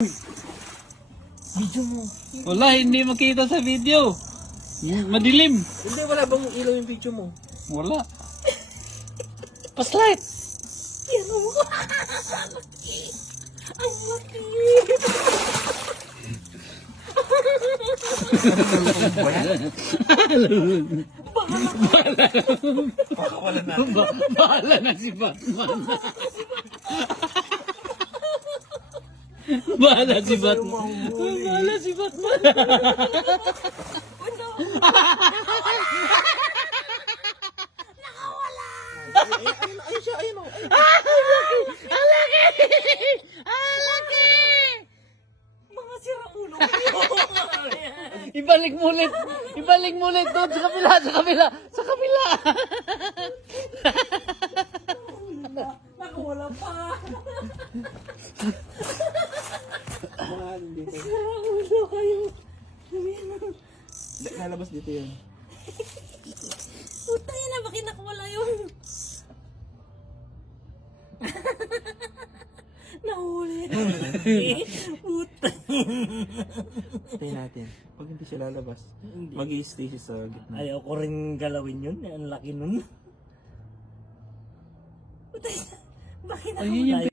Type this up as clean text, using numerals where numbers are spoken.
Video mo. Wala, hindi makita sa video. Madilim. Hindi, wala bang ilaw yung video mo? Wala. Paslight. Yan mo. Ang laki. Pakawalan natin. Bahala na si Batman. Bahala si Batman. Bahala si Batman. Ayun siya, ayun o. Mga siraulo. Ibalik mo ulit. Ibalik mo ulit doon sa kabila, sa kabila, sa kabila. Nakawala pa. Mga dito. Siraulo kayo. Lalabas dito yun. Puta yun na, bakit nakawala yun? Nahuli. Puta. Tayo natin. Pag hindi siya lalabas, mag-i-stay siya sa gitna. Ayaw ko rin galawin yun. Ang laki nun. Puta yun. Bakit Ayun yung nakawala